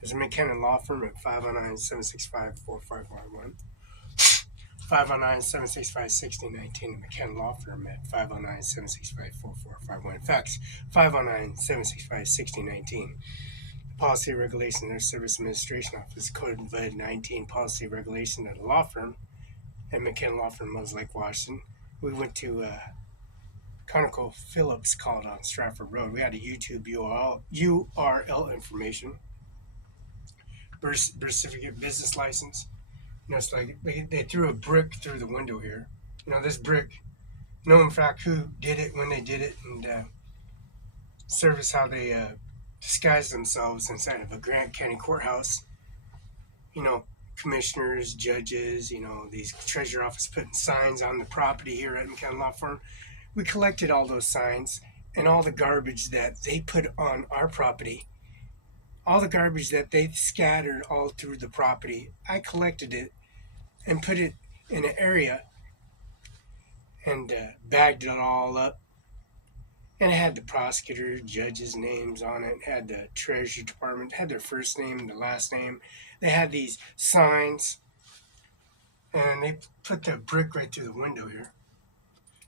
There's a McKenna Law Firm at 509-765-4511. 509-765-6019. The McKenna Law Firm at 509-765-4451. Fax 509-765-6019. Policy Regulation Nurse Service Administration Office, COVID-19 Policy Regulation at a law firm at McKenna Law Firm, Moses Lake, Washington. We went to Phillips called on Stratford Road. We had a YouTube URL information, birth certificate, business license. It's like they threw a brick through the window here. This brick, know in fact who did it, when they did it, and service how they disguised themselves inside of a Grant County courthouse. Commissioners, judges, these treasurer office putting signs on the property here at McKenna Law Firm. We collected all those signs and all the garbage that they put on our property, all the garbage that they scattered all through the property. I collected it and put it in an area and bagged it all up. And it had the prosecutor, judges' names on it, had the Treasury Department, had their first name and the last name. They had these signs, and they put the brick right through the window here.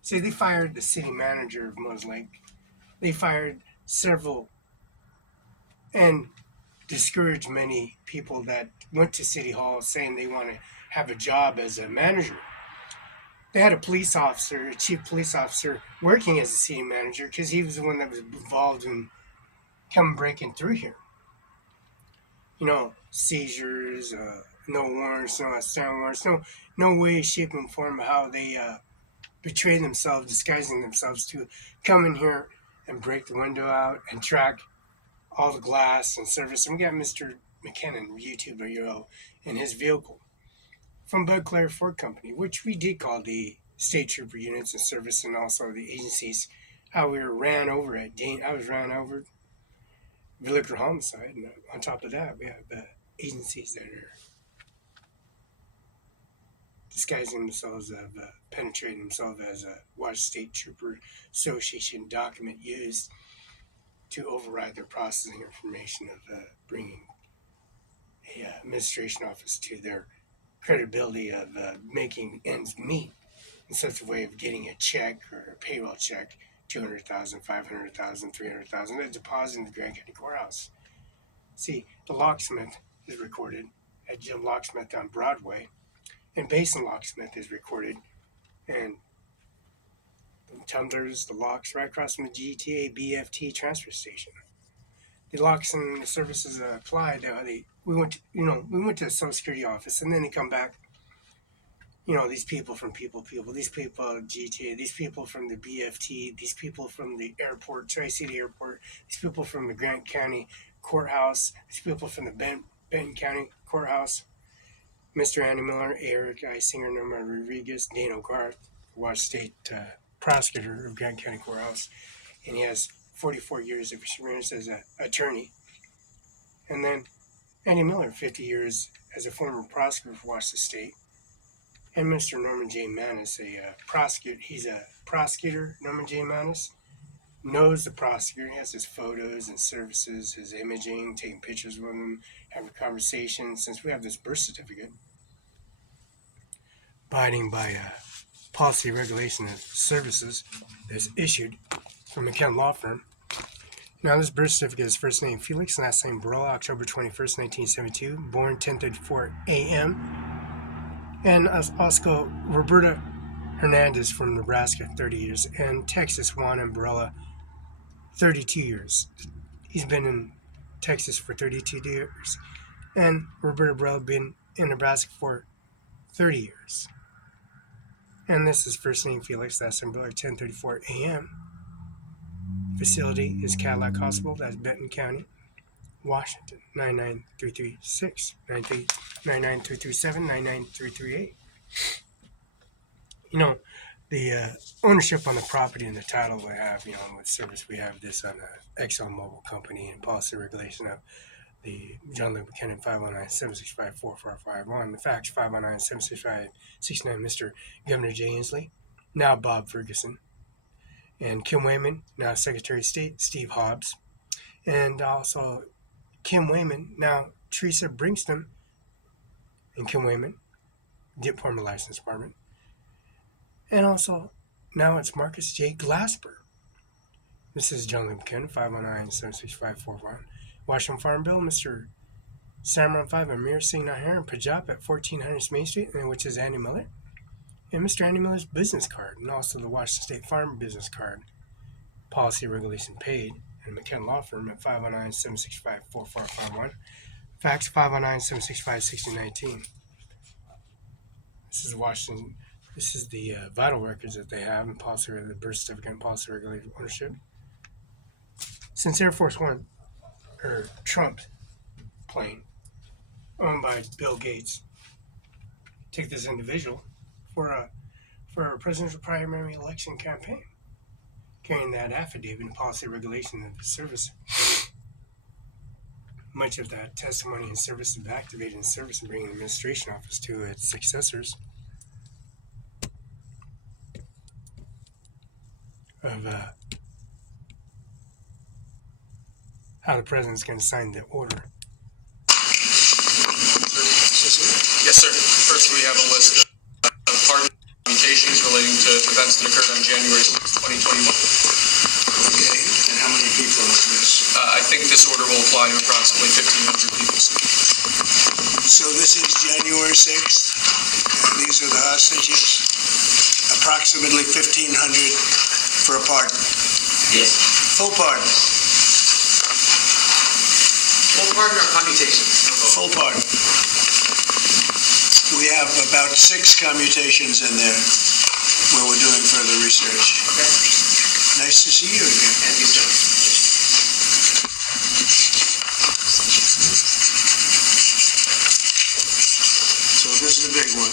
See, they fired the city manager of Moses Lake. They fired several and discouraged many people that went to City Hall saying they want to have a job as a manager. They had a police officer, a chief police officer, working as a city manager because he was the one that was involved in coming breaking through here. Seizures, no warrants, no outstanding warrants, no way, shape, and form of how they betray themselves, disguising themselves to come in here and break the window out and track all the glass and service. And we got Mr. McKinnon, YouTube video, in his vehicle from Bud Clare Ford Company, which we did call the state trooper units and service, and also the agencies, how we were ran over at Dane. I was ran over, vehicular homicide, and on top of that, we have the agencies that are disguising themselves, penetrating themselves as a Washington State Trooper Association document used to override their processing information of bringing a administration office to their credibility of making ends meet in such a way of getting a check or a payroll check, $200,000, $500,000, $300,000, and depositing the Grand County Courthouse. See, the locksmith is recorded at Jim Locksmith on Broadway, and Basin Locksmith is recorded, and the tumblers, the locks, right across from the GTA BFT transfer station. The locks and the services applied. We went to the Social Security office, and then they come back. These people from these people at GTA, these people from the BFT, these people from the airport, Tri-City Airport, these people from the Grant County Courthouse, these people from the Benton County Courthouse, Mr. Andy Miller, Eric Isinger, Norma Rodriguez, Dano Garth, Washington State prosecutor of Grant County Courthouse, and he has 44 years of experience as an attorney. And then Andy Miller, 50 years as a former prosecutor for Washington State. And Mr. Norman J. Manis, a prosecutor. He's a prosecutor. Norman J. Manis knows the prosecutor. He has his photos and services, his imaging, taking pictures with him, having conversations. Since we have this birth certificate, abiding by policy regulation of services that's issued from McKenna Law Firm. Now, this birth certificate is first name Felix, last name Barela, October 21st, 1972, born 10:34 a.m. And also Roberta Hernandez from Nebraska, 30 years, and Texas, Juan and Barela, 32 years. He's been in Texas for 32 years, and Roberta Barela been in Nebraska for 30 years. And this is first name Felix, last name Barela, 10:34 a.m. Facility is Cadillac Hospital, that's Benton County, Washington, 99336, 99337, 99338. The ownership on the property and the title we have, with service, we have this on Exxon Mobil Company and policy regulation of the John Luke McKinnon, 509-765-4451, the fax 509-765-69, Mr. Governor Jay Inslee, now Bob Ferguson, and Kim Wayman, now Secretary of State Steve Hobbs, and also Kim Wayman, now Teresa Bringston and Kim Wayman, former license department. And also, now it's Marcus J. Glasper. This is John Lumpkin, 509-765-41. Washington Farm Bill, Mr. Cimarron 5, Amir Singh Nahar, and Punjab at 1400 Main Street, which is Andy Miller. And Mr. Andy Miller's business card, and also the Washington State Farm business card. Policy regulation paid, and McKenna Law Firm at 509-765-4451. Fax 509-765-6019. This is Washington. This is the vital records that they have, and policy, the birth certificate, and policy regulated ownership. Since Air Force One, or Trump plane, owned by Bill Gates, took this individual for a presidential primary election campaign, carrying that affidavit and policy regulation of the service. Much of that testimony and service of activating service and bringing the administration office to its successors of how the president's going to sign the order. Yes, sir. First, we have a list of pardon mutations relating to events that occurred on January 6, 2021. Okay, and how many people is this? I think this order will apply to approximately 1,500 people. So this is January 6th, and these are the hostages. Approximately 1,500 for a pardon. Yes. Full pardon. Full pardon or commutations? Full pardon. We have about 6 commutations in there where we're doing further research. Okay. Nice to see you again. And you, sir. So this is a big one.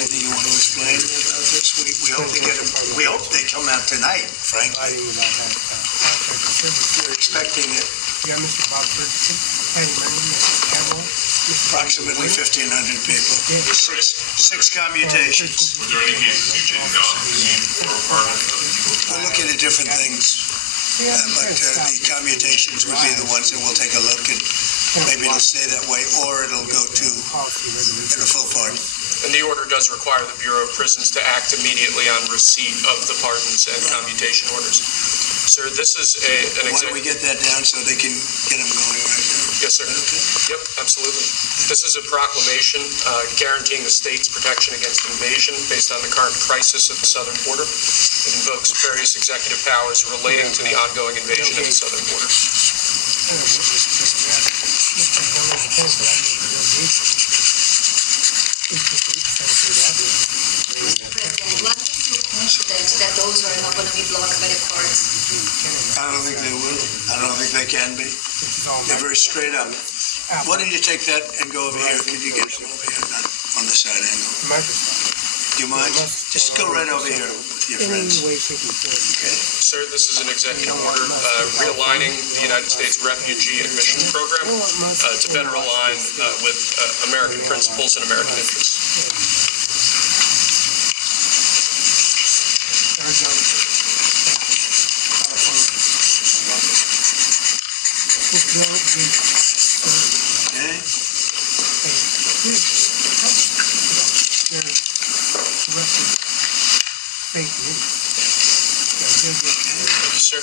Anything you want to explain about this? We hope to get them. We hope they come out tonight, frankly. We're expecting it. You got Mr. Bob Ferguson, Patty Murray, Mrs. Campbell. Approximately 1,500 people. 6 commutations. Were there any cases you did not receive or pardon? We're looking at different things, but the commutations would be the ones that we'll take a look at. Maybe it'll stay that way, or it'll go to a full pardon. And the order does require the Bureau of Prisons to act immediately on receipt of the pardons and commutation orders. Sir, this is an Why don't we get that down so they can get them going right now? Yes, sir. Okay. Yep, absolutely. This is a proclamation guaranteeing the state's protection against invasion based on the current crisis at the southern border. It invokes various executive powers relating to the ongoing invasion of the southern border. That those are not going to be blocked by the courts. I don't think they will. I don't think they can be. They're very straight up. Why don't you take that and go over here? Could you get them over here, not on the side angle? Do you mind? Just go right over here with your friends. Okay. Sir, this is an executive order realigning the United States Refugee Admission Program to better align with American principles and American interests. Okay. Sir,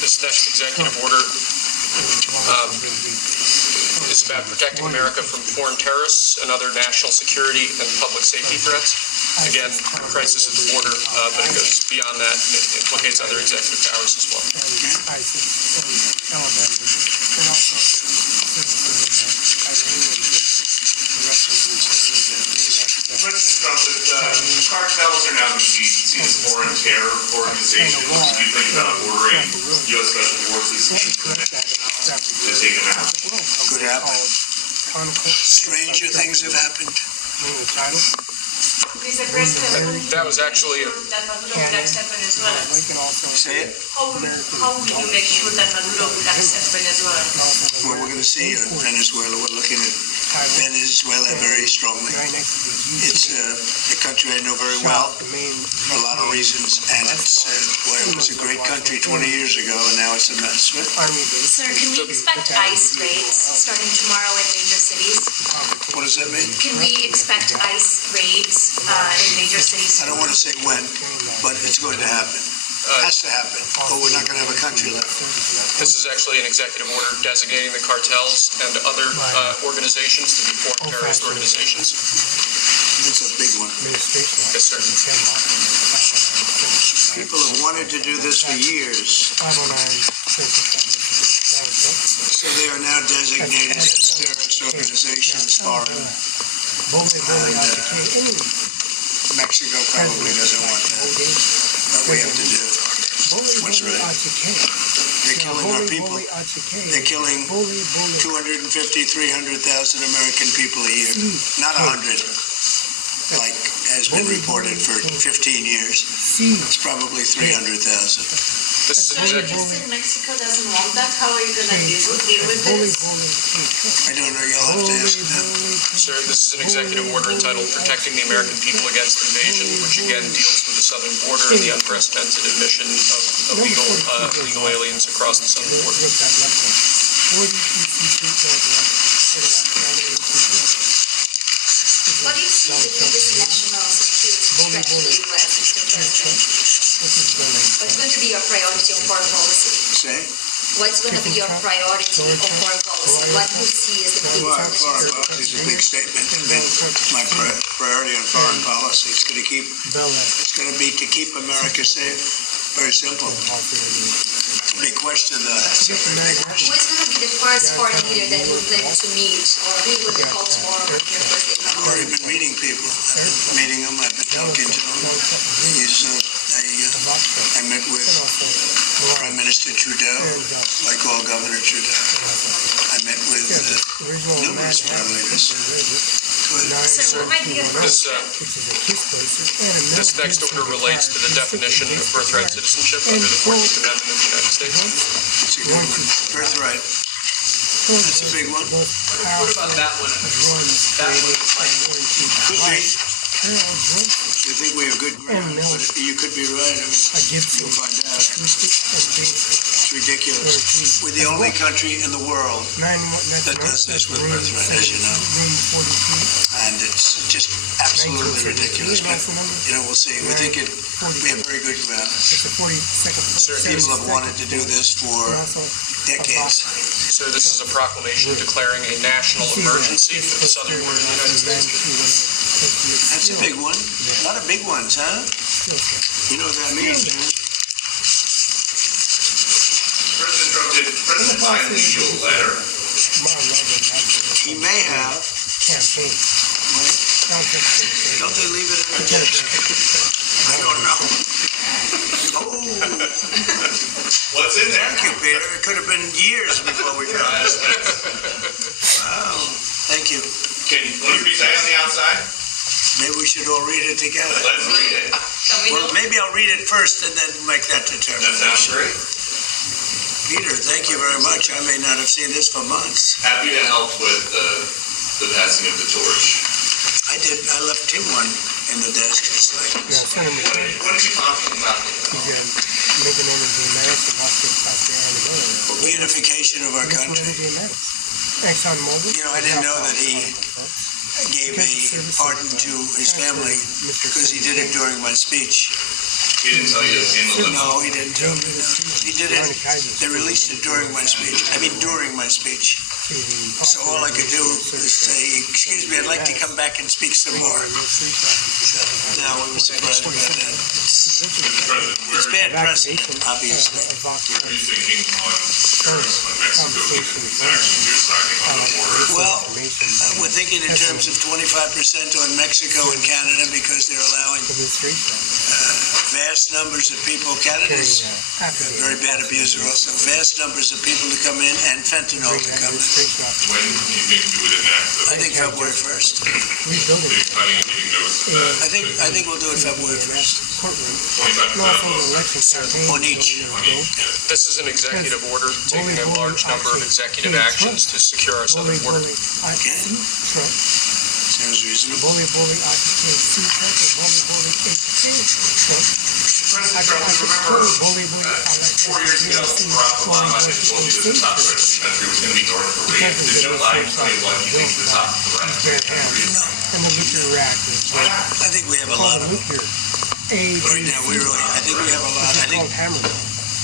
this next executive order is about protecting America from foreign terrorists and other national security and public safety threats. Again, crisis at the border, but it goes beyond that and it implicates other executive powers as well. President Trump, if cartels are now going to be seen as foreign terror organizations, do you think about ordering U.S. Special Forces to take them out? Could happen. Stranger things have happened. That was actually a that Maduro would accept Venezuela. Say it. How will you make sure that Maduro would accept Venezuela? Well, we're going to see Venezuela. We're looking at Venezuela very strongly. It's a country I know very well for a lot of reasons, and it's it was a great country 20 years ago, and now it's a mess. Sir, can we expect ICE raids starting tomorrow in major cities? What does that mean? Can we expect ICE raids in major cities? I don't want to say when, but it's going to happen. Has to happen, or we're not going to have a country left. This is actually an executive order designating the cartels and other organizations to be foreign terrorist organizations. It's a big one. Yes, sir. People have wanted to do this for years, so they are now designated as terrorist organizations, foreign. And Mexico probably doesn't want that, but we have to do what's right. They're killing our people. They're killing 250, 300,000 American people a year, not 100, like has been reported for 15 years. It's probably 300,000. This is an executive. Mexico doesn't want that. How are you going to deal with this? I don't know. You'll have to ask them. Sir, this is an executive order entitled Protecting the American People Against Invasion, which again deals with the southern border and the unprecedented admission of illegal aliens across the southern border. What do you see the biggest national security threat to the U.S., Mr. President? What's going to be your priority on foreign policy? Say? What's going to be your priority on foreign policy? What do you see as the biggest Well, foreign national policy is a big statement. I mean, my priority on foreign policy is going to be to keep America safe. Very simple. Big question, though. That's a very big question. Who is going to be the first foreign leader that you plan to meet, or who will you call tomorrow on your first day? I've already been meeting people. I've been meeting them. I've been talking to them. I met with Prime Minister Trudeau, like all Governor Trudeau. I met with numerous foreign leaders. Sir, what might be your This next order relates to the definition of birthright citizenship under the 14th Amendment of the United States. It's a good one. Birthright. That's a big one. What about that one? That one is like, Could be. You think we have good ground, but you could be right. I mean, you'll find out. It's ridiculous. We're the only country in the world that does this with birthright, as you know. And it's just absolutely ridiculous. But, we'll see. We think we have very good ground. People have wanted to do this for decades. Sir, this is a proclamation declaring a national emergency for the southern border of the United States. That's a big one. A lot of big ones, huh? You know what that means, huh? President Trump, did President Biden leave you a letter? He may have. Don't they leave it in the desk? I don't know. Oh. What's in there? Thank you, Peter. It could have been years before we got this. Wow. Thank you. Can you read that on the outside? Maybe we should all read it together. Let's read it. Well, maybe I'll read it first and then make that That determination. sounds great. Peter, thank you very much. I may not have seen this for months. Happy to help with the passing of the torch. I left him one in the desk, just like this. What are you talking about? Unification of our country. I didn't know that he gave a pardon to his family because he did it during my speech. He didn't tell you in the limo. No, he didn't tell me. No. He did it. They released it during my speech. During my speech. So all I could do is say, "Excuse me, I'd like to come back and speak some more." Now we were surprised about that. It's bad precedent, obviously. What are you thinking on tariffs on Mexico, given its actions you're signing on the border? Well, we're thinking in terms of 25% on Mexico and Canada because they're allowing vast numbers of people, Canada's a very bad abuser also, vast numbers of people to come in and fentanyl to come in. When do you think you would enact I think February 1st. Are you planning on giving notice of that? I think we'll do it February 1st. 25% On each. This is an executive order taking a large number of executive actions to secure our southern border. Okay. Sounds reasonable. President Trump, you remember 4 years ago, Barack Obama had told you that the top threat of the country was going to be North Korea. Did Joe Biden tell you what you think the top threat of the country is? I think we have a lot of them. Right now, I think we have a lot. I think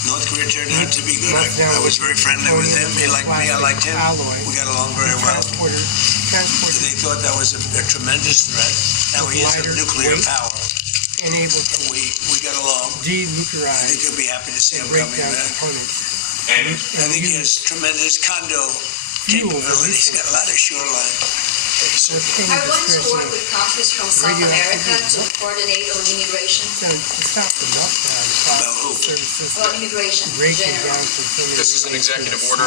North Korea turned out to be good. I was very friendly with him. He liked me. I liked him. We got along very well. They thought that was a tremendous threat. Now he is a nuclear power. We got along. I think you'll be happy to see him coming back. And I think he has tremendous condo capability. He's got a lot of shoreline. Are we going to work with countries from South America to coordinate on immigration? About who? Well, immigration in general. This is an executive order.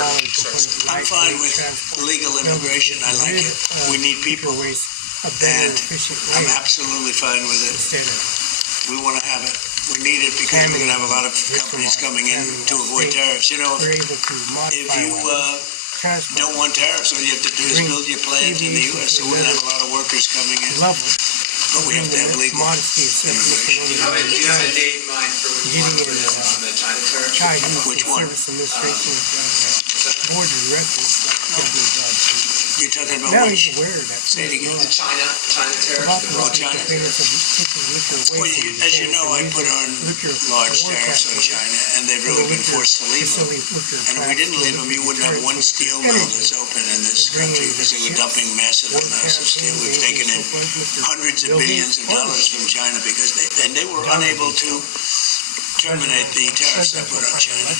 I'm fine with legal immigration. I like it. We need people, and I'm absolutely fine with it. We want to have it. We need it because we're going to have a lot of companies coming in to avoid tariffs. You know, if you don't want tariffs, all you have to do is build your plant in the U.S. So we're going to have a lot of workers coming in. But we have to have legal immigration. Do you have a date in mind for when you want to put it on the China tariff? Which one? You're talking about which? Say it again. The China tariff, the Oh, broad China. Well, as you know, I put on large tariffs on China, and they've really been forced to leave them. And if we didn't leave them, you wouldn't have one steel mill that's open in this country because they were dumping massive amounts of steel. We've taken in hundreds of billions of dollars from China because they were unable to terminate the tariffs I put on China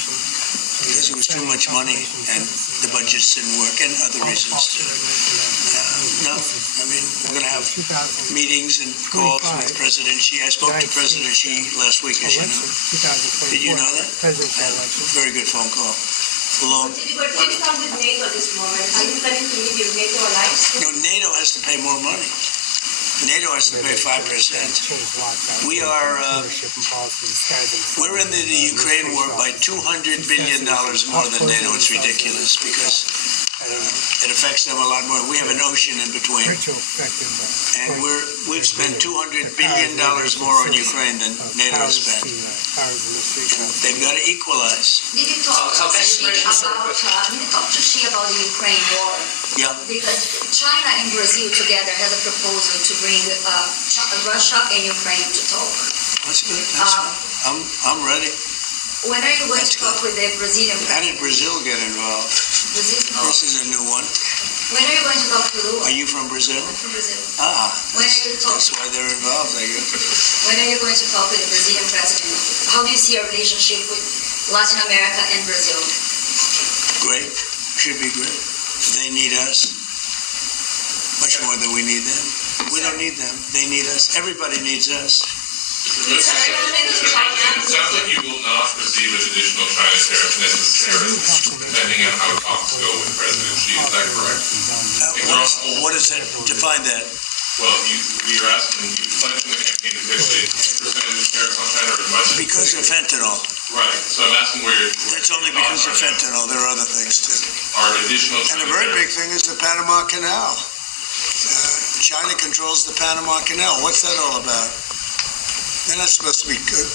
because it was too much money and the budgets didn't work and other reasons too. No, I mean, we're going to have meetings and calls with President Xi. I spoke to President Xi last week, as you know. Did you know that? Very good phone call. Long. We're doing some with NATO at this moment. Are you planning to leave your NATO allies? No, NATO has to pay more money. NATO has to pay 5%. We are, we're in the Ukraine war by $200 billion more than NATO. It's ridiculous because it affects them a lot more. We have an ocean in between. And we've spent $200 billion more on Ukraine than NATO has spent. They've got to equalize. Did you talk to Xi about the Ukraine war? Yeah. Because China and Brazil together has a proposal to bring Russia and Ukraine to talk. That's good. I'm ready. When are you going to talk with the Brazilian How president? did Brazil get involved? Brazil? This is a new one. When are you going to talk to Lula? Are you from Brazil? I'm from Brazil. Ah, When are you talking? that's why they're involved, I guess. When are you going to talk with the Brazilian president? How do you see our relationship with Latin America and Brazil? Great. Should be great. They need us much more than we need them. We don't need them. They need us. Everybody needs us. it sounds like you will not receive an additional China tariff necessarily, depending on how talks go with President Xi. Is that correct? What is that? Define that. Well, we are asking, you pledged in the campaign officially, percentage of tariffs on China or as much as... Because of fentanyl. Right, so I'm asking where you're... That's only because of fentanyl. There are other things too. Are additional And China a very big tariffs... thing is the Panama Canal. China controls the Panama Canal. What's that all about? They're not supposed to be good.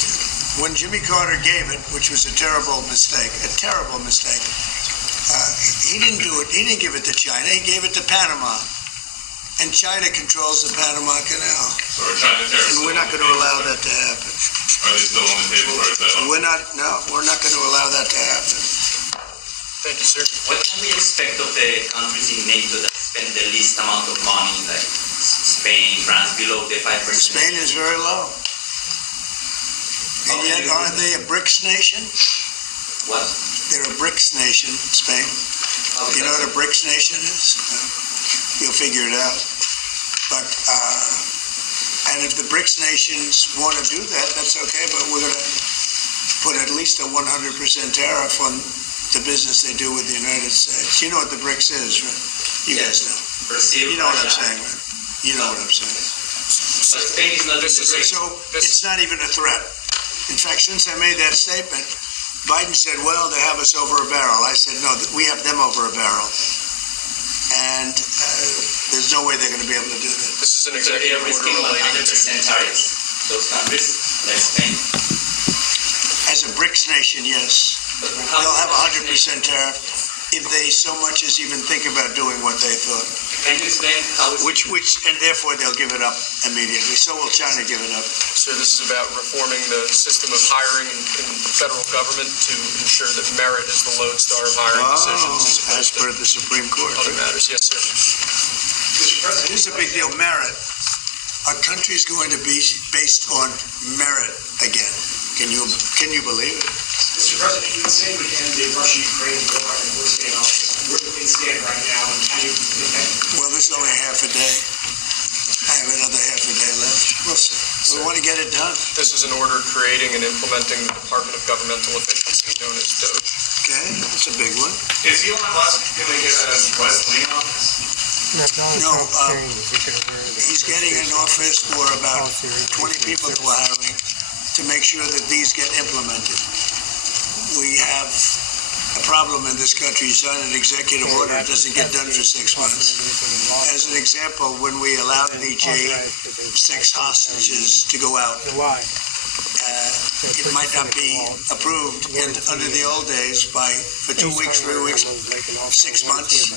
When Jimmy Carter gave it, which was a terrible mistake, he didn't do it. He didn't give it to China. He gave it to Panama. And China controls the Panama Canal. So are China tariffs... And we're not going to allow that to happen. Are they still on the table or is that on? We're not going to allow that to happen. Thank you, sir. What can we expect of the countries in NATO that spend the least amount of money, like Spain, France, below the 5%? Spain is very low. And yet, aren't they a BRICS nation? What? They're a BRICS nation, Spain. You know what a BRICS nation is? You'll figure it out. But, And if the BRICS nations want to do that, that's okay, but we're going to put at least a 100% tariff on the business they do with the United States. You know what the BRICS is, right? You guys know. Brazil, You know what I'm Russia. saying, right? You know what I'm saying. But Spain is not This is a- So it's not even a threat. In fact, since I made that statement, Biden said, well, they have us over a barrel. I said, no, we have them over a barrel. And there's no way they're going to be able to do that. This is an So they executive are order risking relating 100% to. tariffs, those countries, like Spain. As a BRICS nation, yes. But how They'll have a can 100% tariff if they so much as even think about doing what they thought. you explain how it's And therefore they'll give it up immediately. So will China give it up. So this is about reforming the system of hiring in the federal government to ensure that merit is the lodestar of hiring decisions As as per opposed to the Supreme Court. other matters. Yes, sir. This is a big deal. Merit. Our country is going to be based on merit again. Can you believe it? Mr. President, you would say we can end the Russia-Ukraine war, and we're staying off. Where do things stand right now, and how do you think that? Well, this is only half a day. I have another half a day left. We'll see. We want to get it done. This is an order creating and implementing the Department of Governmental Efficiency, known as DOGE. Okay, that's a big one. Is Elon Musk going to get a West Wing office? No, he's getting an office for about 20 people that we're hiring to make sure that these get implemented. We have a problem in this country. You sign an executive order, it doesn't get done for 6 months. As an example, when we allowed the J6 hostages to go out, it might not be approved under the old days for 2 weeks, 3 weeks, 6 months.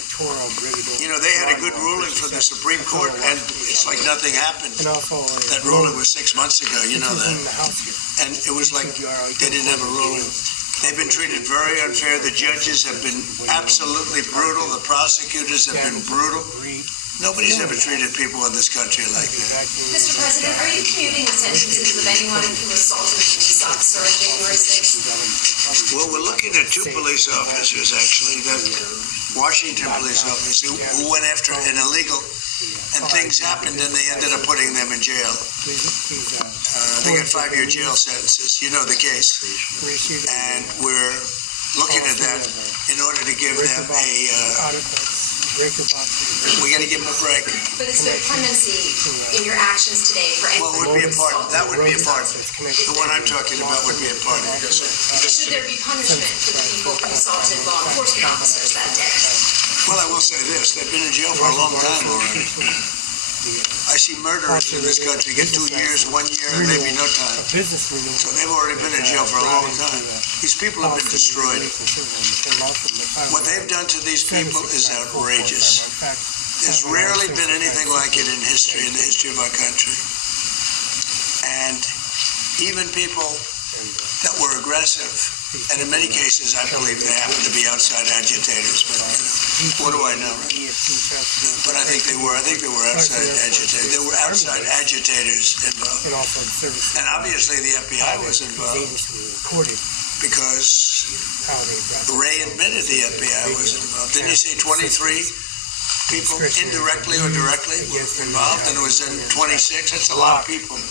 You know, they had a good ruling from the Supreme Court, and it's like nothing happened. That ruling was 6 months ago, you know that. And it was like they didn't have a ruling. They've been treated very unfair. The judges have been absolutely brutal. The prosecutors have been brutal. Nobody's ever treated people in this country like that. Mr. President, are you commuting the sentences of anyone who assaulted a police officer on January 6th? Well, we're looking at 2 police officers, actually, that Washington police officers who went after an illegal, and things happened, and they ended up putting them in jail. They got 5-year jail sentences. You know the case. And we're looking at that in order to give them we got to give them a break. But is there clemency in your actions today for Well, anyone would be a part. That would be a part. The one I'm talking about would be a part of it. Should there be punishment for the people who assaulted law enforcement officers that day? Well, I will say this. They've been in jail for a long time already. I see murderers in this country get 2 years, 1 year, and maybe no time. So they've already been in jail for a long time. These people have been destroyed. What they've done to these people is outrageous. There's rarely been anything like it in history, in the history of our country. And even people that were aggressive, and in many cases, I believe they happen to be outside agitators, but what do I know? Right? But I think they were outside agitators. There were outside agitators involved. And obviously the FBI was involved because Ray admitted the FBI was involved. Didn't you say 23 people indirectly or directly were involved, and it was then 26? That's a lot of people.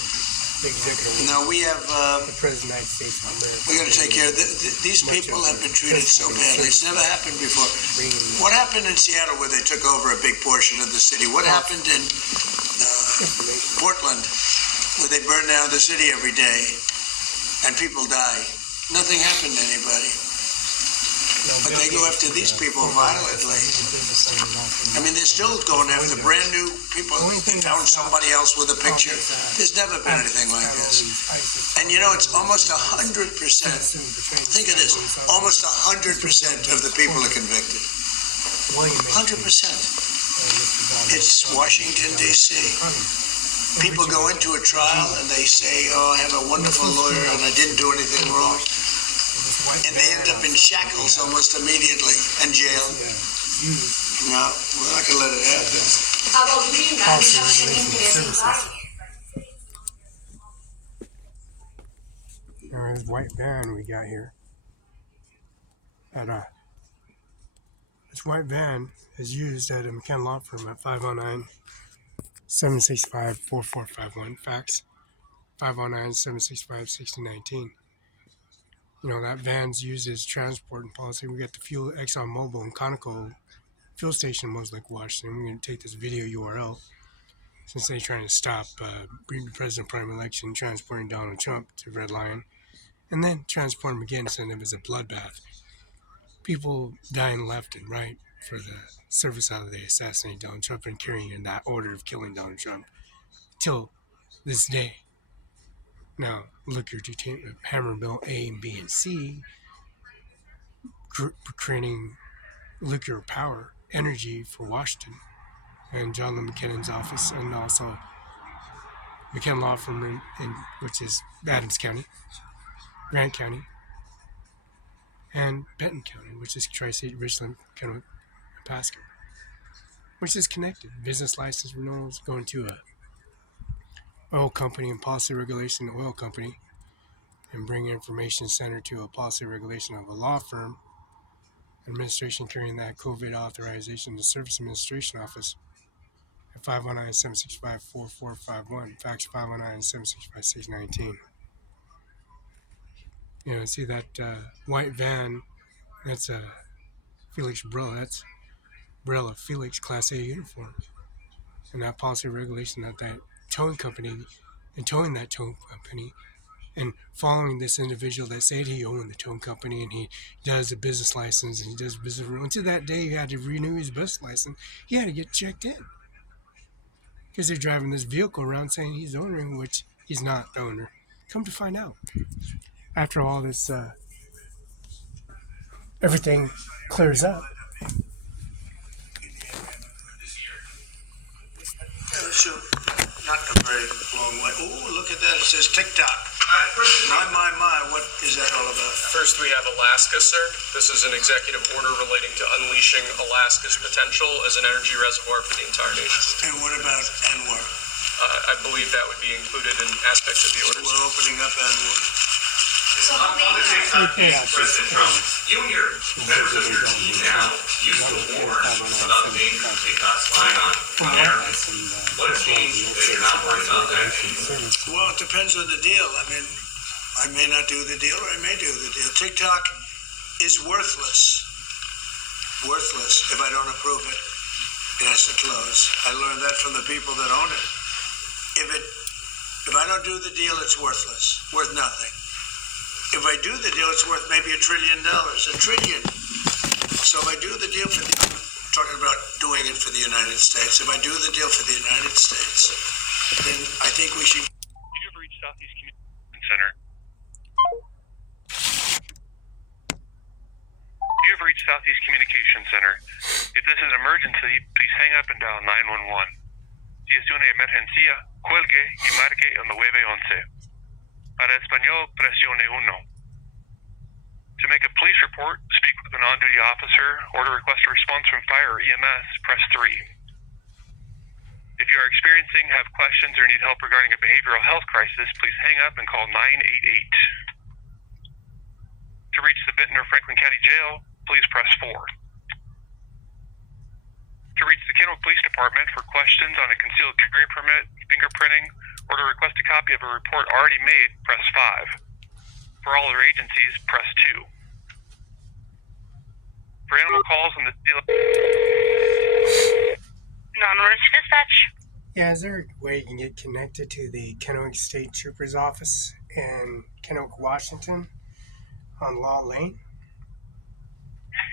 Now we have, we got to take care of, these people have been treated so badly. It's never happened before. What happened in Seattle where they took over a big portion of the city? What happened in Portland where they burn down the city every day and people die? Nothing happened to anybody. But they go after these people violently. I mean, they're still going after brand new people. They found somebody else with a picture. There's never been anything like this. And you know, it's almost 100%. Think of this. Almost 100% of the people are convicted. 100%. It's Washington, D.C. People go into a trial and they say, oh, I have a wonderful lawyer and I didn't do anything wrong. And they end up in shackles almost immediately and jailed. No, we're not going to let it happen. There's white van we got here. This white van is used at a McKenna law firm at 509 765-4451. Fax 509-765-6019. That van's used as transport and policy. We got the fuel ExxonMobil and Conoco fuel station in Mosaic, Washington. We're going to take this video URL since they're trying to stop President Prime election, transporting Donald Trump to Red Lion, and then transport him again, send him as a bloodbath. People dying left and right for the service how they assassinate Donald Trump and carrying in that order of killing Donald Trump till this day. Now, look, your hammer bill A and B and C, creating nuclear power, energy for Washington, and John Lynn McKinnon's office, and also McKinnon Law Firm, which is Adams County, Grant County, and Benton County, which is Tri-State, Richland, Kennewick, and Pasco, which is connected. Business license renewals, going to a oil company and policy regulation oil company, and bring information center to a policy regulation of a law firm, administration carrying that COVID authorization to Service Administration Office at 519-765-4451, fax 519-765-619. See that white van, that's a Felix Barela, that's Barela Felix Class A uniform. And that policy regulation that towing company, and towing that towing company, and following this individual that said he owned the towing company and he does a business license and he does business. Until that day he had to renew his business license, he had to get checked in. Because they're driving this vehicle around saying he's the owner, which he's not the owner. Come to find out, after all this, everything clears up. So, not a very long way. Oh, look at that. It says TikTok. My, what is that all about? First, we have Alaska, sir. This is an executive order relating to unleashing Alaska's potential as an energy reservoir for the entire nation. And what about ANWR? I believe that would be included in aspects of the order. We're opening up ANWR. On the TikTok, President Trump, you and your members of your team now used to warn about the dangers of TikTok spying on Americans. What has changed that you're not worried about that anymore? Well, it depends on the deal. I mean, I may not do the deal or I may do the deal. TikTok is worthless. Worthless if I don't approve it. It has to close. I learned that from the people that own it. If I don't do the deal, it's worthless. Worth nothing. If I do the deal, it's worth maybe $1 trillion. $1 trillion. So if I do the deal I'm talking about doing it for the United States. If I do the deal for the United States, then I think we should. You have reached Southeast Communication Center. You have reached Southeast Communication Center. If this is an emergency, please hang up and dial 911. Si es una emergencia, cuelgue y marque el 911. Para español, presione 1. To make a police report, speak with an on-duty officer, or to request a response from fire or EMS, press 3. If you are experiencing, have questions, or need help regarding a behavioral health crisis, please hang up and call 988. To reach the Benton or Franklin County Jail, please press 4. To reach the Kennewick Police Department for questions on a concealed carry permit, fingerprinting, or to request a copy of a report already made, press 5. For all other agencies, press 2. For animal calls on the Non-emergency dispatch. Yeah, is there a way you can get connected to the Kennewick State Trooper's office in Kennewick, Washington, on Law Lane?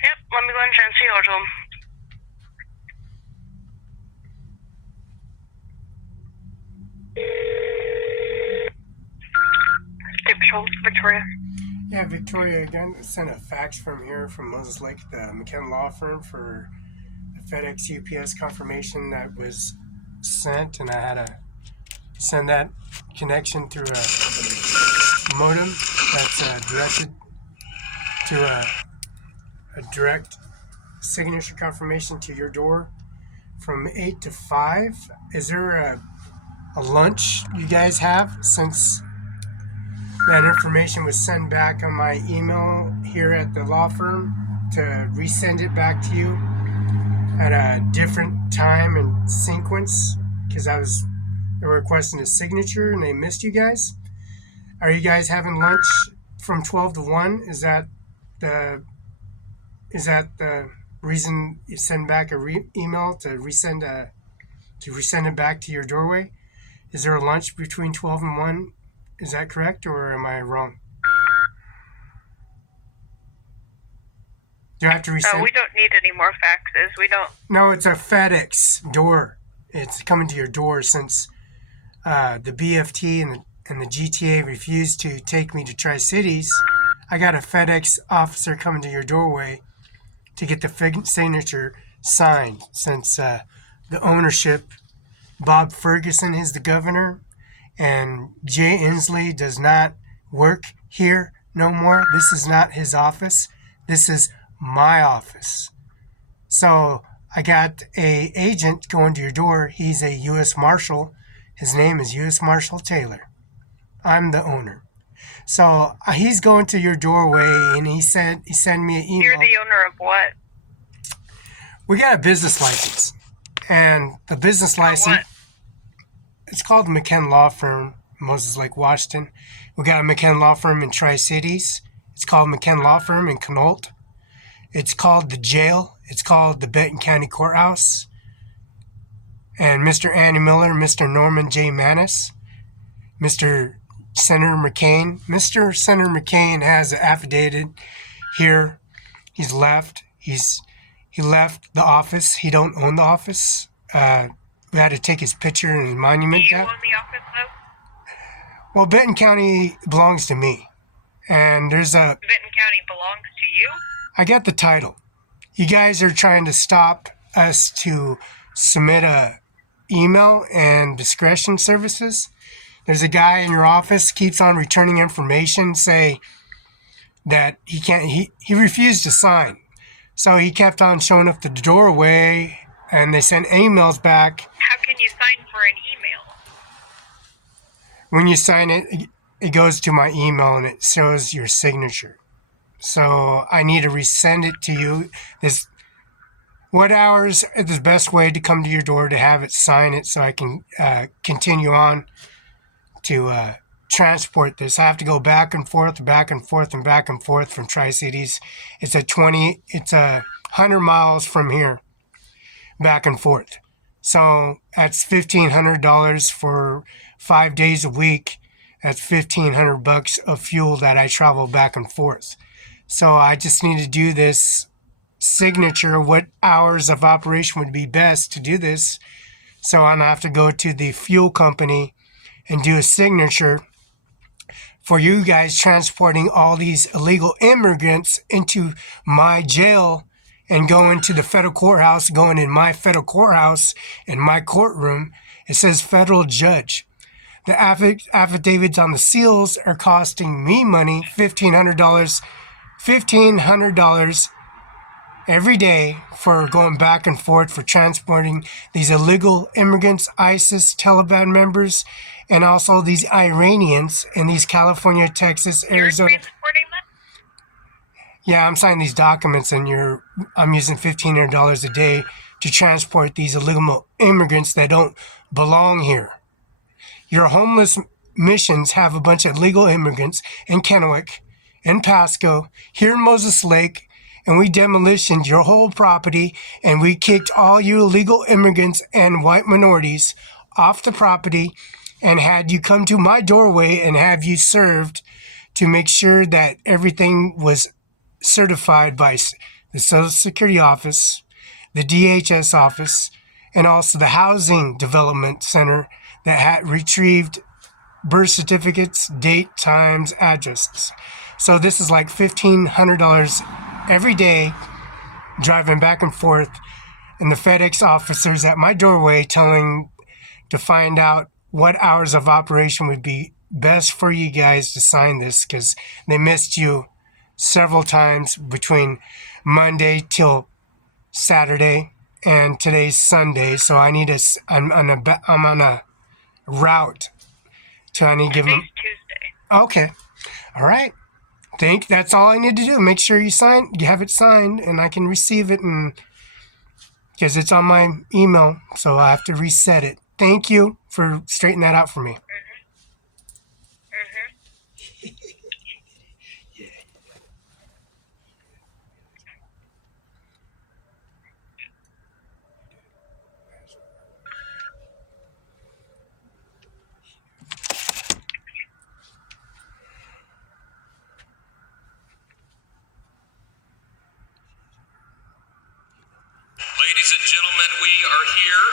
Yep, let me go and transfer you over to him. State Patrol, Victoria. Yeah, Victoria, again, sent a fax from here from Moses Lake, the McKinnon Law Firm, for the FedEx UPS confirmation that was sent, and I had to send that connection through a modem that's directed to a direct signature confirmation to your door from 8 to 5. Is there a lunch you guys have, since that information was sent back on my email here at the law firm, to resend it back to you at a different time and sequence? because they were requesting a signature and they missed you guys. Are you guys having lunch from 12 to 1? Is that the reason you send back a email to resend it back to your doorway? Is there a lunch between 12 and 1? Is that correct, or am I wrong? Do I have to resend? We don't need any more faxes. We don't. No, it's a FedEx door. It's coming to your door since the BFT and the GTA refused to take me to Tri-Cities. I got a FedEx officer coming to your doorway to get the signature signed since the ownership, Bob Ferguson is the governor, and Jay Inslee does not work here no more. This is not his office. This is my office. So I got a agent going to your door. He's a U.S. Marshal. His name is U.S. Marshal Taylor. I'm the owner. So he's going to your doorway, and he sent me an email. You're the owner of what? We got a business license, and the business license. What? It's called McKen Law Firm, Moses Lake, Washington. We got a McKen Law Firm in Tri-Cities. It's called McKen Law Firm in Knolt. It's called the jail. It's called the Benton County Courthouse. And Mr. Andy Miller, Mr. Norman J. Manis, Mr. Senator McCain. Mr. Senator McCain has an affidavit here. He's left. He left the office. He don't own the office. We had to take his picture and his monument down. Do you own the office, though? Well, Benton County belongs to me. And there's a... Benton County belongs to you? I got the title. You guys are trying to stop us to submit a email and discretion services. There's a guy in your office keeps on returning information, say that he refused to sign. So he kept on showing up the doorway, and they sent emails back. How can you sign for an email? When you sign it, it goes to my email and it shows your signature. So I need to resend it to you. What hours is the best way to come to your door to have it sign it so I can continue on to transport this? I have to go back and forth and back and forth and back and forth from Tri-Cities. It's 100 miles from here, back and forth. So that's $1,500 for 5 days a week. That's $1,500 of fuel that I travel back and forth. So I just need to do this signature. What hours of operation would be best to do this? So I'm gonna have to go to the fuel company and do a signature for you guys transporting all these illegal immigrants into my jail and going to the federal courthouse, going in my federal courthouse in my courtroom. It says federal judge. The affidavits on the seals are costing me money, $1,500 every day for going back and forth for transporting these illegal immigrants, ISIS, Taliban members, and also these Iranians in these California, Texas, Arizona. You're transporting them? Yeah, I'm signing these documents, and I'm using $1,500 a day to transport these illegal immigrants that don't belong here. Your homeless missions have a bunch of illegal immigrants in Kennewick, in Pasco, here in Moses Lake, and we demolitioned your whole property, and we kicked all you illegal immigrants and white minorities off the property and had you come to my doorway and have you served to make sure that everything was certified by the Social Security Office, the DHS office, and also the Housing Development Center that had retrieved birth certificates, date, times, addresses. So this is like $1,500 every day driving back and forth, and the FedEx officers at my doorway telling to find out what hours of operation would be best for you guys to sign this, because they missed you several times between Monday till Saturday, and today's Sunday. So I need I'm on a route to I need to give them. Tuesday. Okay, all right. That's all I need to do. Make sure you have it signed, and I can receive it, and because it's on my email, so I have to reset it. Thank you for straightening that out for me. Ladies and gentlemen, we are here.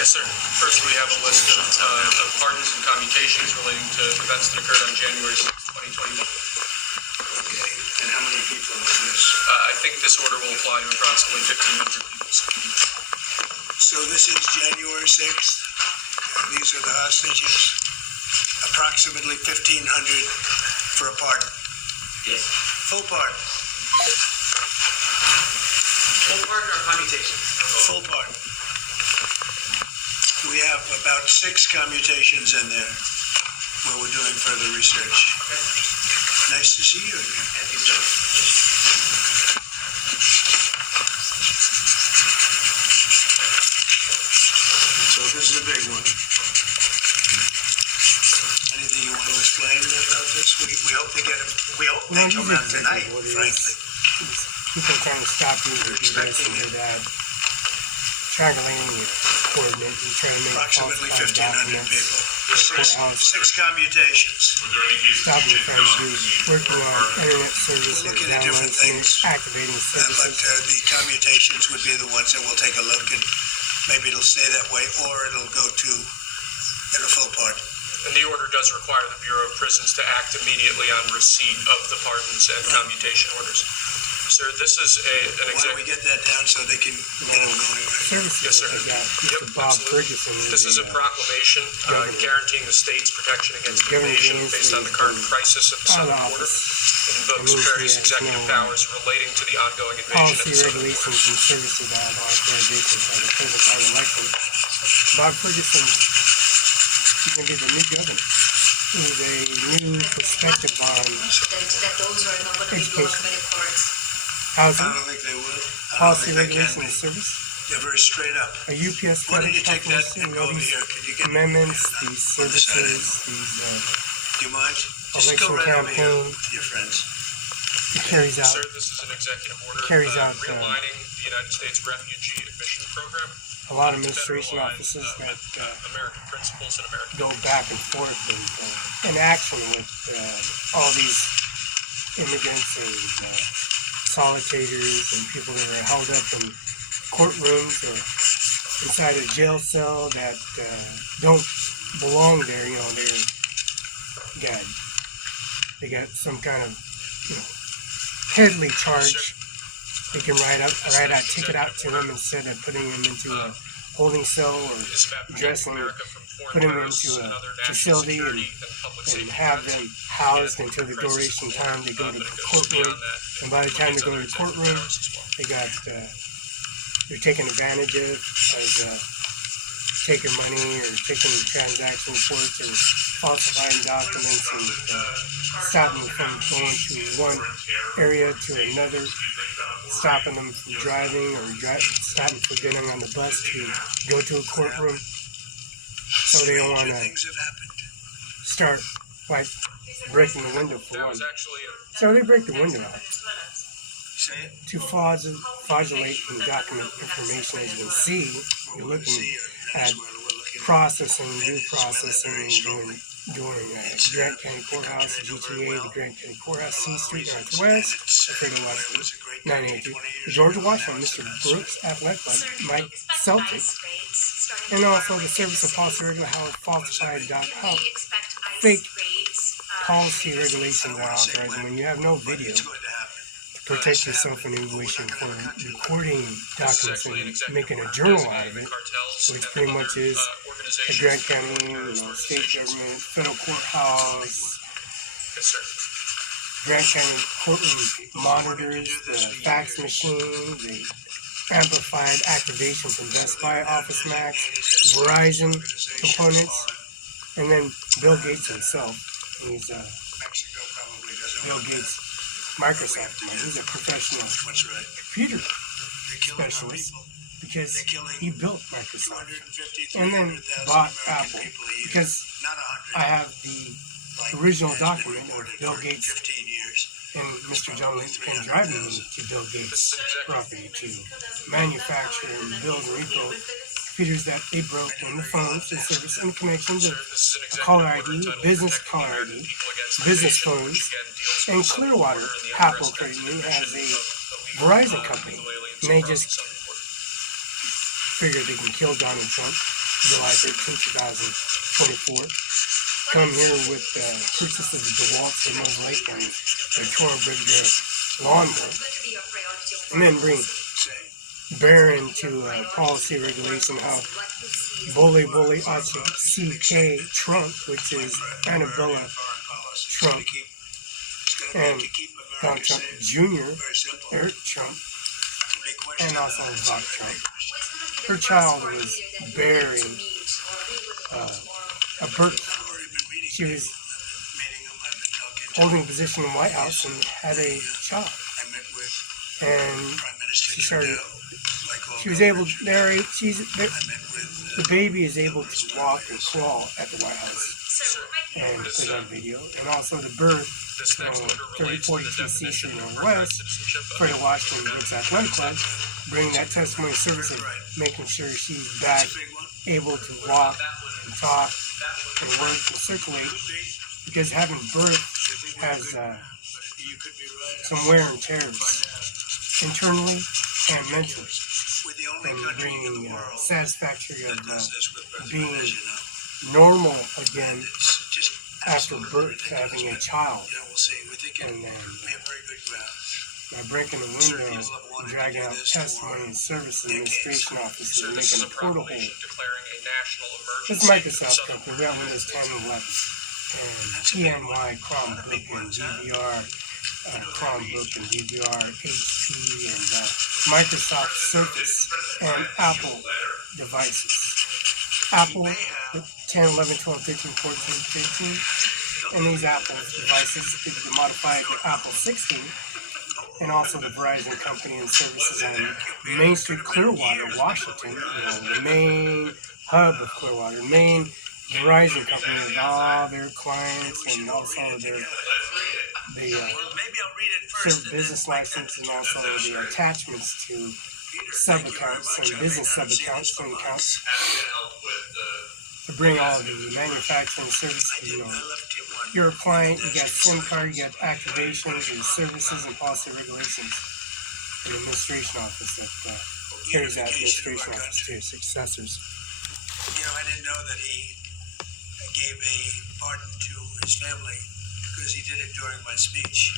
Yes, sir. First, we have a list of pardons and commutations relating to events that occurred on January 6, 2021. Okay, and how many people is this? I think this order will apply to approximately 1,500 people. So this is January 6th, and these are the hostages. Approximately 1,500 for a pardon. Yes. Full pardon. Full pardon or commutation? Full pardon. We have about 6 commutations in there where we're doing further research. Okay. Nice to see you again. And you, sir. So this is a big one. Anything you want to explain about this? We hope they get them. We hope they come out tonight, frankly. People trying to stop you to do this and do that. Triangulating your coordinate and trying to make Approximately falsified 1,500 documents. people. Courthouse. 6 commutations. Stopping from working on internet services, We're looking at different downloading, things. activating But services. the commutations would be the ones that we'll take a look, and maybe it'll stay that way, or it'll go to in a full pardon. And the order does require the Bureau of Prisons to act immediately on receipt of the pardons and commutation orders. Sir, this is an Why don't we get that down so they can get them going right? Services Yes, sir. like that. Yep, Mr. Bob absolutely. Ferguson This is a proclamation guaranteeing the state's protection against invasion based on the current crisis at the southern border. It invokes various executive powers relating to the ongoing invasion at policy the southern border. regulations and services that have authorization by the president by election. Bob Ferguson is going to be the new governor. With a new perspective on that those are not going to be blocked by the courts. I housing, don't think they would. I don't policy think they can regulation be. and service, They're very straight up. a UPS Why don't you credit take that company, and go over these here? Can you get amendments, on these the side services, these Do you mind? Just election go right over here campaign. with your friends. it carries out. Sir, this is an executive order Carries out, realigning the United States Refugee Admission Program A lot of to better administration align offices that with American principles and American go back and forth in action with all these immigrants and solitators and people that are held up in courtrooms or inside a jail cell that don't belong there. You know, they got some kind of heavily charge. They can write a ticket out to them instead of putting them into a holding cell or dressing, put them into a facility and have them housed until the duration time they go to the courtroom. And by the time they go to the courtroom, they're taken advantage of as taking money or taking transaction reports or falsifying documents and stopping them from going to one area to another, stopping them from driving or stopping from getting on the bus to go to a courtroom. So they don't want to start like breaking the window for one. So they break the window out to fraudulate and document information. As you can see, you're looking at processing, due processing, and doing Grant County Courthouse, GTA, the Grant County Courthouse, C Street, Northwest, Freedom West, 982, Georgia Washington, Mr. Brooks Athletic Club, Mike Celtic, and also the Service of Policy Regulation, how falsified, how fake policy regulations are authorized. And when you have no video, protect yourself in any way, shape, or form. Recording documents and making a journal out of it, which pretty much is a Grant County, state government, federal courthouse. Grant County courtroom monitors, the fax machine, the amplified activation from Best Buy, Office Max, Verizon components, and then Bill Gates himself. He's Bill Gates Microsoft money. He's a professional computer specialist because he built Microsoft and then bought Apple because I have the original document of Bill Gates and Mr. Jones and driving me to Bill Gates' property to manufacture and build and rebuild computers that they broke in the phones and service and connections of a caller ID, business caller ID, business phones, and Clearwater Apple Credit Union has a Verizon company, and they just figure they can kill Donald Trump July 13, 2024. Come here with purchase of the DeWalt and Mos Lake and the Torah lawnmower, and then bring bear into policy regulation how Bully CK Trump, which is Annabella Trump, and Donald Trump Jr., Eric Trump, and also Ivanka Trump. Her child was bearing a birth. She was holding a position in the White House and had a child. And she was able, the baby is able to walk and crawl at the White House. And put on video. And also the birth, 3042 Singh West for the Washington Woods Athletic Club, bringing that testimony service of making sure she's back, able to walk and talk and work and circulate, because having birth has some wear and tears internally and mentally, and bringing satisfaction of being normal again after birth, having a child, and then by breaking the window, dragging out testimony and service administration officer, and making a portal hole. This Microsoft company, we have Windows 10 and 11, and TNY Chromebook and DVR Chromebook and DVR HP and Microsoft Surface and Apple devices. Apple 10, 11, 12, 13, 14, 15, and these Apple devices could be modified to Apple 16, and also the Verizon company and services on Main Street, Clearwater, Washington, the main hub of Clearwater, the main Verizon company with all their clients and also the serve business license and also the attachments to sub-accounts and business sub-accounts and accounts to bring all the manufacturing services. You're a client, you got SIM card, you got activations and services and policy regulations. An administration office that carries that administration office to your successors. I didn't know that he gave a pardon to his family because he did it during my speech.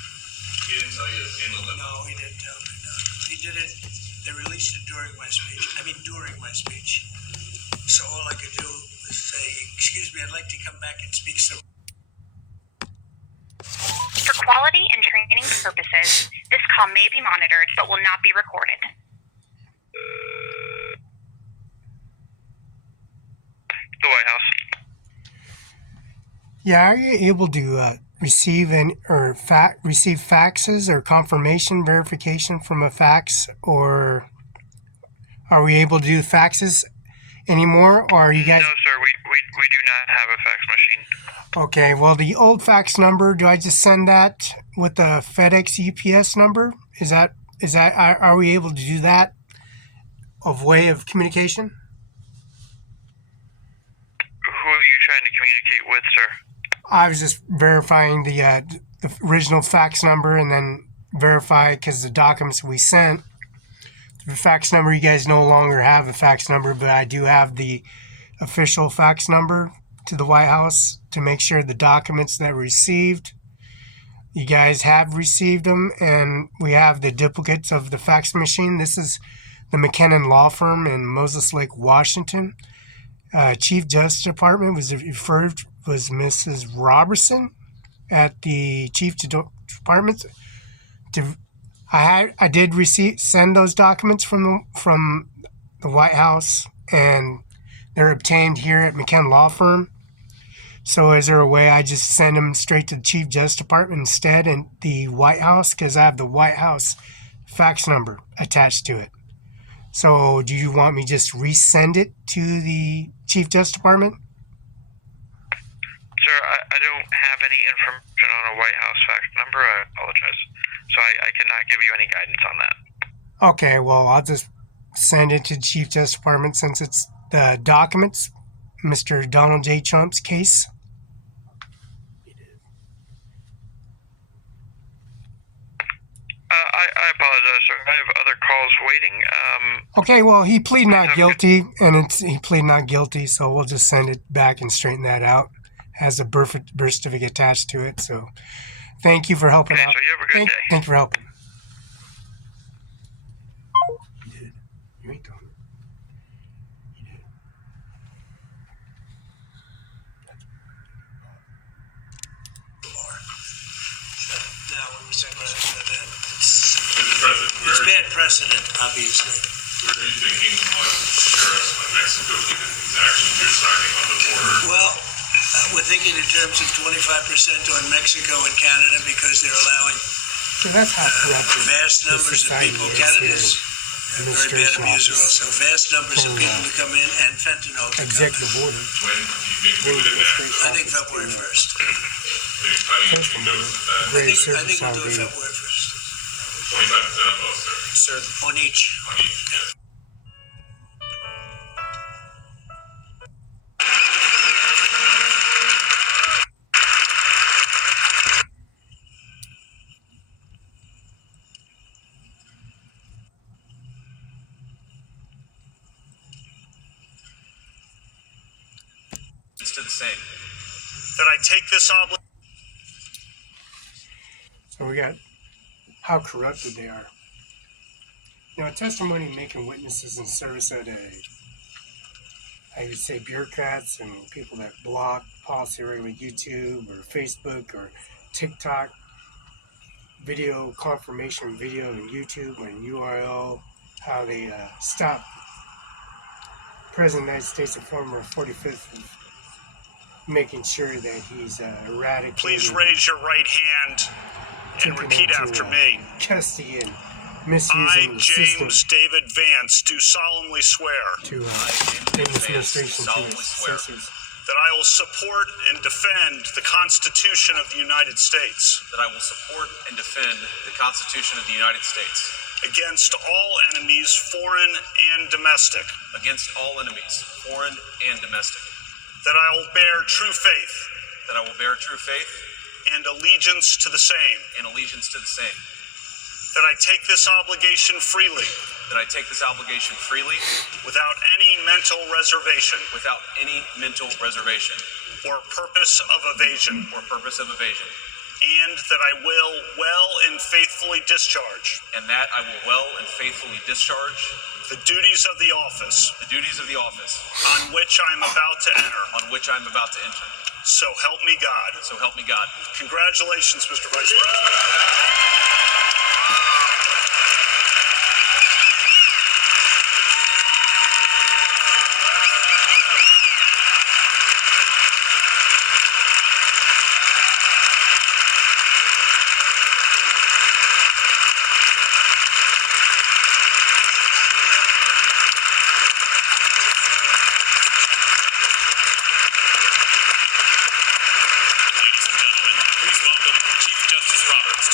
He didn't tell you to handle it? No, he didn't tell me. No. He did it, they released it during my speech. During my speech. So all I could do was say, excuse me, I'd like to come back and speak some. For quality and training purposes, this call may be monitored but will not be recorded. The White House. Yeah, are you able to receive faxes or confirmation verification from a fax, or are we able to do faxes anymore, or are you guys? No, sir, we do not have a fax machine. Okay, well, the old fax number, do I just send that with the FedEx UPS number? Are we able to do that of way of communication? Who are you trying to communicate with, sir? I was just verifying the original fax number and then verify, because the documents we sent, the fax number, you guys no longer have a fax number, but I do have the official fax number to the White House to make sure the documents that were received, you guys have received them, and we have the duplicates of the fax machine. This is the McKinnon Law Firm in Moses Lake, Washington. Chief Justice Department was Mrs. Robertson at the Chief Department. I did send those documents from the White House, and they're obtained here at McKinnon Law Firm. So is there a way I just send them straight to the Chief Justice Department instead and the White House? Because I have the White House fax number attached to it. So do you want me just resend it to the Chief Justice Department? Sir, I don't have any information on a White House fax number. I apologize. So I cannot give you any guidance on that. Okay, well, I'll just send it to the Chief Justice Department since it's the documents, Mr. Donald J. Trump's case. I apologize, sir. I have other calls waiting. Okay, well, he pleaded not guilty, and he pleaded not guilty, so we'll just send it back and straighten that out. Has a birth certificate attached to it, so thank you for helping out. So you have a good day. Thank you for helping. It's bad precedent, obviously. Where are you thinking on tariffs on Mexico given these actions you're signing on the border? Well, we're thinking in terms of 25% on Mexico and Canada because they're allowing So that's how vast numbers of people. Canada's a very bad abuser also. Vast numbers of people to come in and fentanyl to executive come in. order. When do you think we'll do that? I think February 1st. Are you planning to note that? I think we'll do it February 1st. 25% on both, sir. Sir, on each. On each, yes. To the same. That I take this obligation. So we got how corrupted they are. You know, testimony making witnesses in service of I would say bureaucrats and people that block policy like YouTube or Facebook or TikTok, video confirmation video on YouTube and URL, how they stop President of the United States, a former 45th, of making sure that he's eradicated. Please raise your right hand and repeat after me. Custody and misusing I, the system James David Vance, do solemnly swear to administration solemnly swear that I will support and defend the Constitution of the United States that I will support and defend the Constitution of the United States against all enemies, foreign and domestic, against all enemies, foreign and domestic, that I will bear true faith that I will bear true faith and allegiance to the same, and allegiance to the same, that I take this obligation freely that I take this obligation freely without any mental reservation without any mental reservation or purpose of evasion, and that I will well and faithfully discharge and that I will well and faithfully discharge the duties of the office on which I am about to enter. So help me God. Congratulations, Mr. Vice President.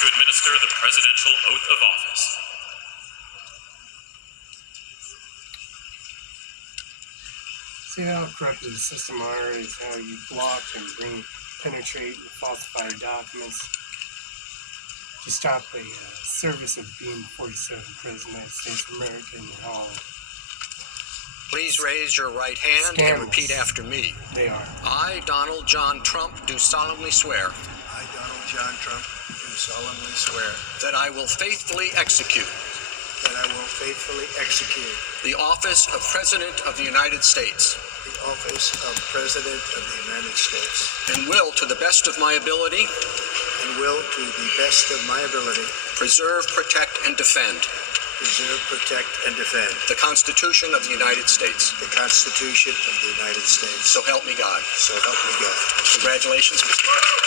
To administer the presidential oath of office. See how corrupted the system are is how you block and penetrate and falsify documents to stop the service of being 47th President of the United States of America and how Please raise your right hand and repeat after me. They are. I, Donald John Trump, do solemnly swear. I, Donald John Trump, do solemnly swear that I will faithfully execute the office of President of the United States. And will, to the best of my ability, preserve, protect, and defend preserve, protect, and defend the Constitution of the United States. the Constitution of the United States. So help me God. So help me God. Congratulations, Mr. President.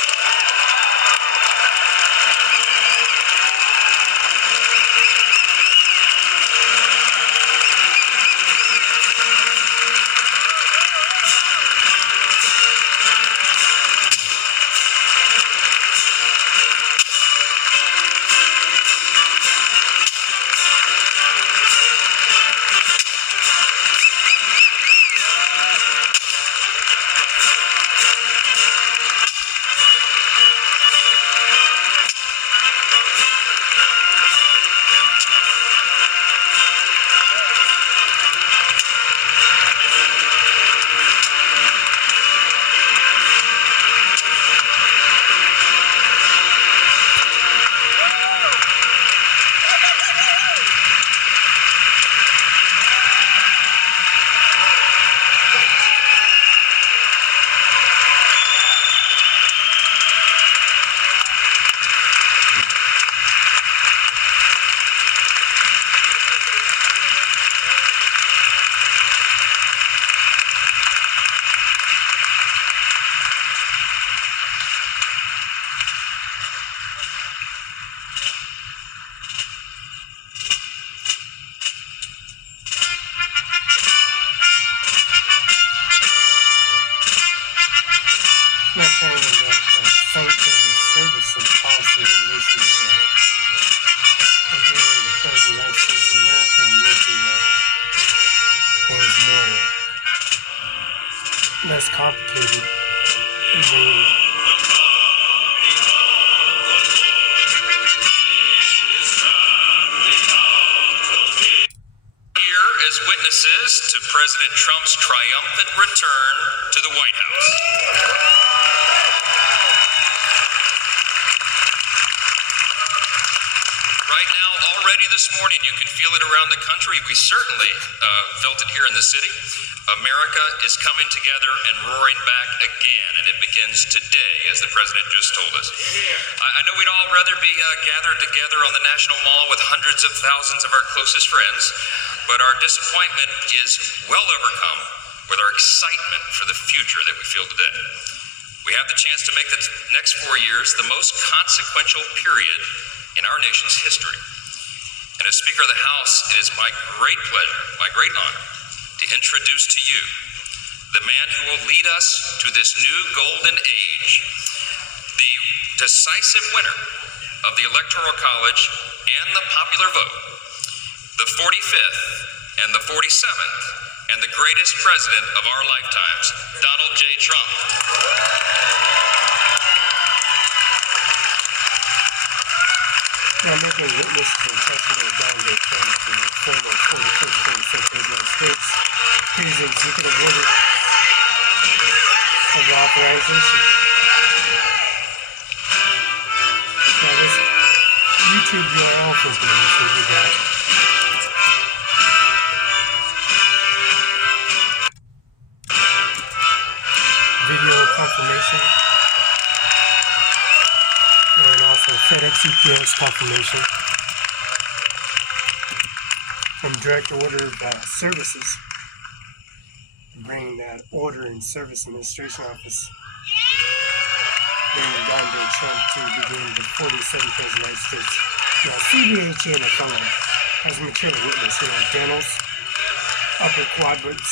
Not saying that sanctions of service and policy regulations are dealing with the President of the United States of America and making things less complicated and bringing Here as witnesses to President Trump's triumphant return to the White House. Right now, already this morning, you can feel it around the country. We certainly felt it here in the city. America is coming together and roaring back again, and it begins today, as the president just told us. I know we'd all rather be gathered together on the National Mall with hundreds of thousands of our closest friends, but our disappointment is well overcome with our excitement for the future that we feel today. We have the chance to make the next 4 years the most consequential period in our nation's history. And as Speaker of the House, it is my great pleasure, my great honor, to introduce to you the man who will lead us to this new golden age, the decisive winner of the Electoral College and the popular vote, the 45th and the 47th, and the greatest president of our lifetimes, Donald J. Trump. Now making witness to the testimony of Donald J. Trump, the former 41st President of the United States, please executive order of authorization. Now this YouTube URL for information we got. Video confirmation. And also FedEx UPS confirmation from Direct Order of Services, bringing that Order and Service Administration Office, bringing Donald J. Trump to begin the 47th President of the United States. Now, CBHE and Othello has material witness here on dentals, upper quadrants,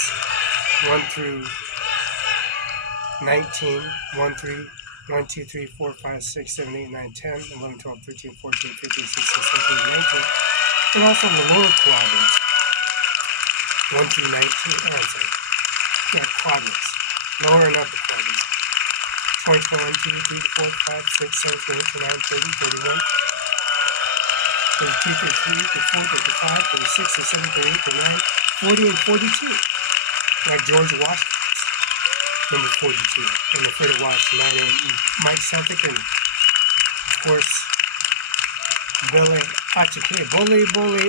1 through 19, 1 through 1, 2, 3, 4, 5, 6, 7, 8, 9, 10, 11, 12, 13, 14, 15, 16, 17, 19, and also the lower quadrants, 1 through 19, quadrants, lower and upper quadrants, 20, 21, 2, 3, 4, 5, 6, 7, 8, 9, 30, 31, 32, 33, 34, 35, 36, 37, 38, 39, 40, and 42, like George Washington. Number 42, and the Fred Washington, and Mike Celtic, and of course, Bole Achike, Bole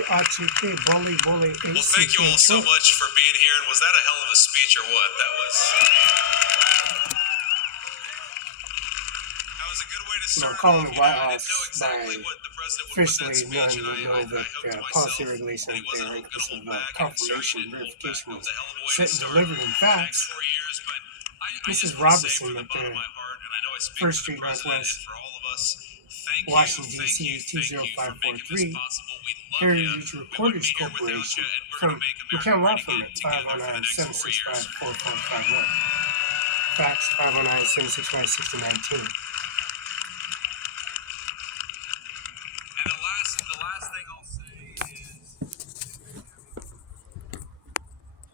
Achike, Bole Achike. Well, thank you all so much for being here, and was that a hell of a speech or what? That was calling the White House by officially letting them know that policy regulation of their inclusive confirmation verification was sent and delivered in fax. Mrs. Robertson at the 1st Street Northwest, Washington, D.C. 20543, Heritage Reporters Corporation from McKenna Law Firm at 509-765-4451. Fax 509-765-6019. And the last thing I'll say is,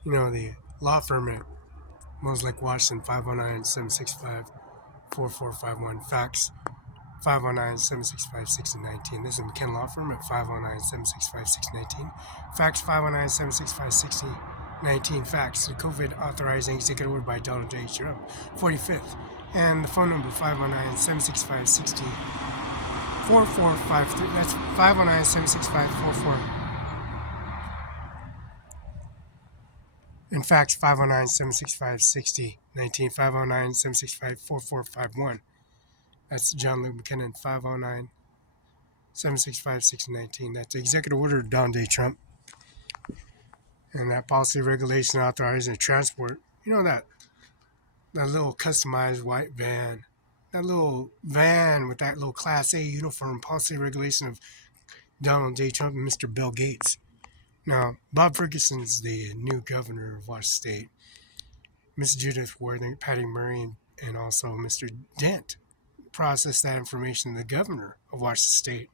the law firm at Moslake, Washington, 509-765-4451. Fax 509-765-6019. This is McKenna Law Firm at 509-765-6019. Fax 509-765-6019. Fax the COVID authorizing executive order by Donald J. Trump, 45th. And the phone number 509-765-4453. That's 509-765-44. In fact, 509-765-6019, 509-765-4451. That's John Luke McKinnon, 509-765-6019. That's the executive order of Donald J. Trump. And that policy regulation authorizing transport. That little customized white van. That little van with that little Class A uniform, policy regulation of Donald J. Trump and Mr. Bill Gates. Now, Bob Ferguson's the new governor of Washington State. Miss Judith Worthing, Patty Murray, and also Mr. Dent processed that information to the governor of Washington State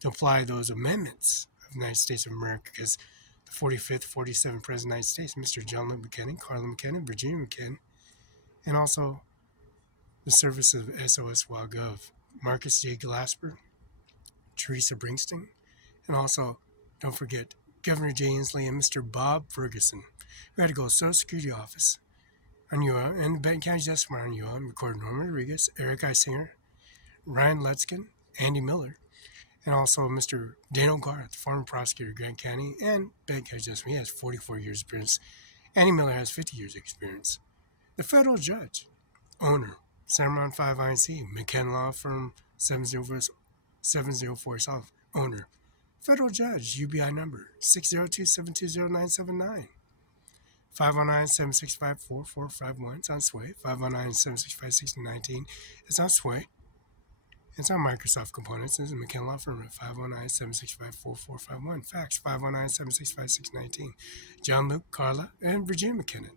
to apply those amendments of the United States of America, because the 45th, 47th President of the United States, Mr. John Luke McKinnon, Carla McKinnon, Virginia McKinnon, and also the service of SOS-WGov, Marcus J. Glasper, Teresa Bringston, and also, don't forget, Governor Jay Inslee and Mr. Bob Ferguson, who had to go to the Social Security office on UL and the Benton County Justice on UL and record Norman Rodriguez, Eric I. Singer, Ryan Lutzkin, Andy Miller, and also Mr. Daniel Garth, former prosecutor of Grant County and Benton County Justice. He has 44 years experience. Andy Miller has 50 years experience. The federal judge, owner, OWNERCIMARON5INC, McKenna Law Firm 704 South, owner. Federal judge, UBI number 602-720-979. 509-765-4451. It's on Sway. 509-765-6019. It's on Sway. It's on Microsoft Components. This is McKenna Law Firm at 509-765-4451. Fax 509-765-619. John Luke, Carla, and Virginia McKinnon.